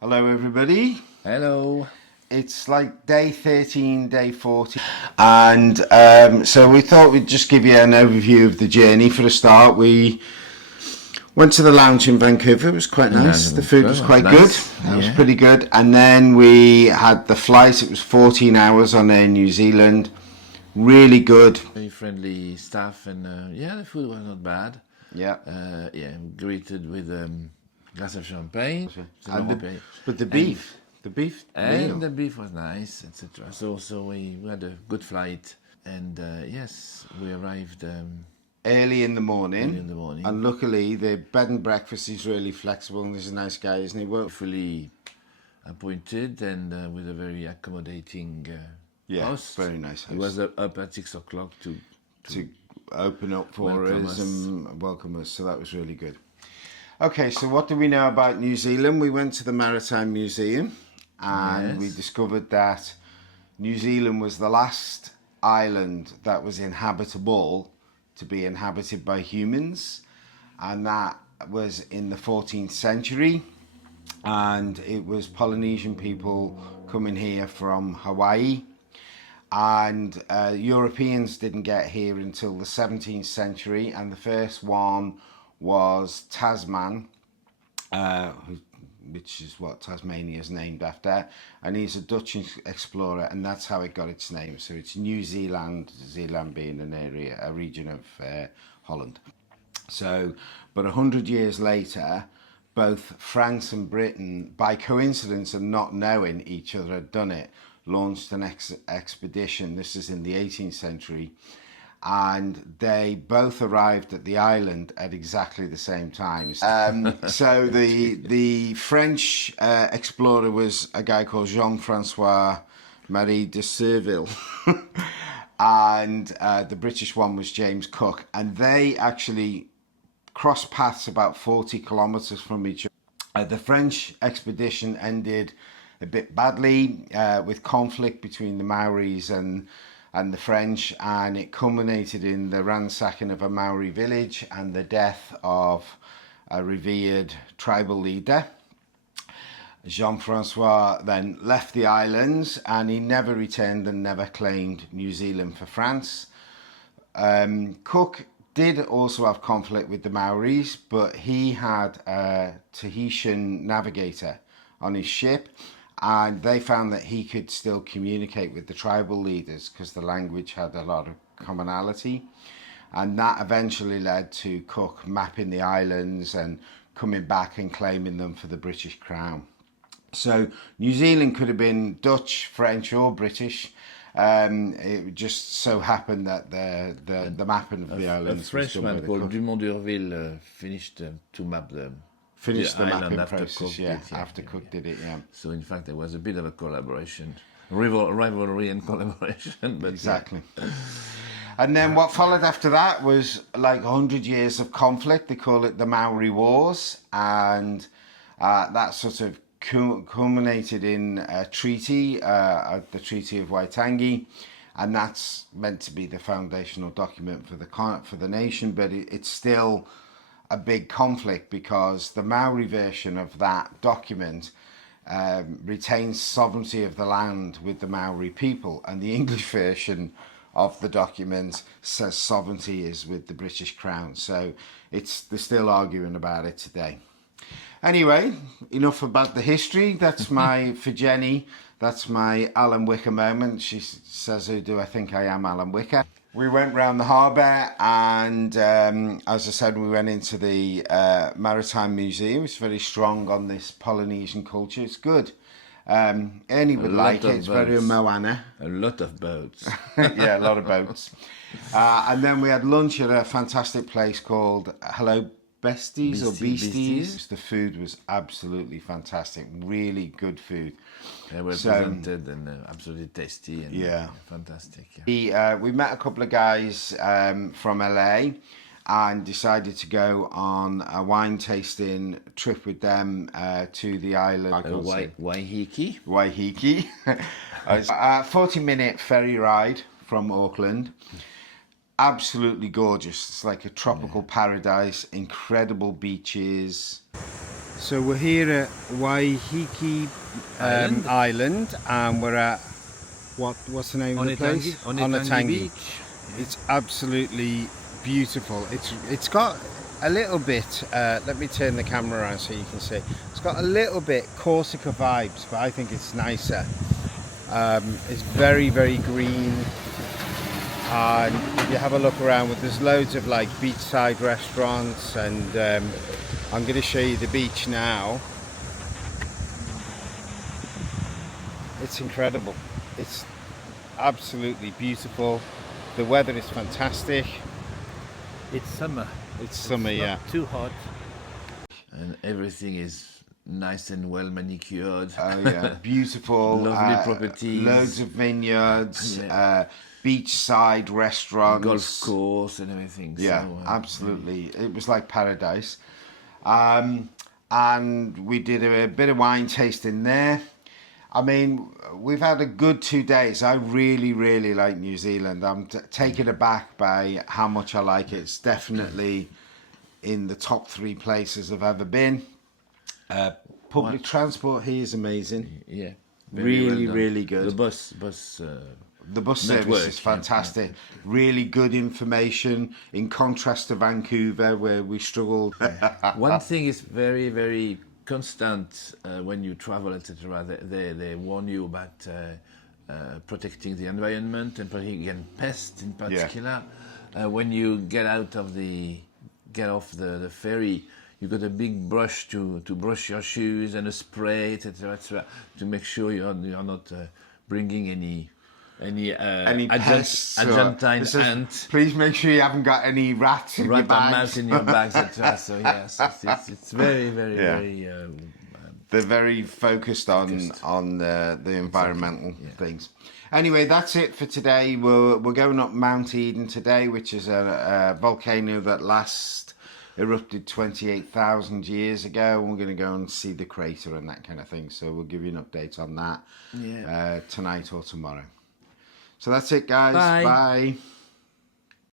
Hello, everybody. Hello. It's like day 13, day 14. And so we thought we'd just give you an overview of the journey for a start. We went to the lounge in Vancouver. It was quite nice. The food was quite good. That was pretty good. And then we had the flight. It was 14 hours on Air New Zealand. Really good. Very friendly staff, and the food was not bad. Yeah. Greeted with glass of champagne. But the beef. And the beef was nice, etc. So we had a good flight, and yes, we arrived early in the morning. early in the morning. And luckily, the bed and breakfast is really flexible, and he's a nice guy, isn't he? Well, Fully appointed and with a very accommodating host. very nice host. He was up at 6 o'clock to open up for welcome us us. and welcome us, so that was really good. Okay, so what do we know about New Zealand? We went to the Maritime Museum, and we discovered that New Zealand was the last island that was inhabitable to be inhabited by humans, and that was in the 14th century, and it was Polynesian people coming here from Hawaii, and Europeans didn't get here until the 17th century, and the first one was Tasman, which is what Tasmania is named after, and he's a Dutch explorer, and that's how it got its name. So it's New Zealand, Zealand being a region of Holland. So, but 100 years later, both France and Britain, by coincidence and not knowing each other had done it, launched an expedition. This is in the 18th century. And they both arrived at the island at exactly the same time. So the French explorer was a guy called Jean-Francois Marie de Surville, and the British one was James Cook, and they actually crossed paths about 40 kilometres from each other. The French expedition ended a bit badly with conflict between the Maoris and the French, and it culminated in the ransacking of a Maori village and the death of a revered tribal leader. Jean-Francois then left the islands, and he never returned and never claimed New Zealand for France. Cook did also have conflict with the Maoris, but he had a Tahitian navigator on his ship, and they found that he could still communicate with the tribal leaders because the language had a lot of commonality, and that eventually led to Cook mapping the islands and coming back and claiming them for the British Crown. So New Zealand could have been Dutch, French or British. It just so happened that the mapping of the islands A Frenchman called Dumont d'Urville finished to map the mapping after process, Cook after Cook did it, yeah. So in fact there was a bit of a collaboration, rivalry and collaboration. But exactly. And then what followed after that was like 100 years of conflict. They call it the Maori Wars, and that sort of culminated in a treaty, the Treaty of Waitangi, and that's meant to be the foundational document for the nation, but it's still a big conflict because the Maori version of that document retains sovereignty of the land with the Maori people, and the English version of the document says sovereignty is with the British Crown. So they're still arguing about it today. Anyway, enough about the history. That's for Jenny, that's my Alan Wicker moment. She says, who do I think I am, Alan Wicker? We went round the harbour, and as I said, we went into the Maritime Museum. It's very strong on this Polynesian culture. It's good. Ernie would like it. It's very Moana. A lot of boats. Yeah, a lot of boats. And then we had lunch at a fantastic place called Hello Beasties. The food was absolutely fantastic. Really good food. They were presented and absolutely tasty and fantastic. Yeah. We met a couple of guys from LA and decided to go on a wine tasting trip with them to the island. Waiheke. A 40-minute ferry ride from Auckland. absolutely gorgeous. It's like a tropical paradise, incredible beaches. So we're here at Waiheke Island, and we're at what's the name of the place? Onetangi Beach. It's absolutely beautiful. It's got a little bit. Let me turn the camera around so you can see. It's got a little bit Corsica vibes, but I think it's nicer. It's very, very green. And if you have a look around, there's loads of like beachside restaurants, and I'm going to show you the beach now. It's incredible. It's absolutely beautiful. The weather is fantastic. It's summer. It's summer, yeah. Not too hot. And everything is nice and well manicured. Oh yeah, beautiful. Lovely properties. Loads of vineyards. Beachside restaurants, Golf course and everything. Yeah, so, absolutely. It was like paradise. And we did a bit of wine tasting there. I mean, we've had a good 2 days. I really, really like New Zealand. I'm taken aback by how much I like it. It's definitely in the top 3 places I've ever been. Public transport here is amazing. Yeah, really, well really good. The bus The bus network, service is fantastic. Really good information, in contrast to Vancouver, where we struggled. One thing is very, very constant when you travel, etc. They warn you about protecting the environment and protecting against pests in particular. When you get off the ferry, you got a big brush to brush your shoes and a spray, etc., to make sure you're not bringing any pests Argentine ant. Please make sure you haven't got any rats in your bags. Mouse in your bags, etc. So yes, it's very, very, very. They're very focused on the environmental things. Anyway, that's it for today. We're going up Mount Eden today, which is a volcano that last erupted 28,000 years ago. We're going to go and see the crater and that kind of thing. So we'll give you an update on that tonight or tomorrow. So that's it, guys. Bye. Bye.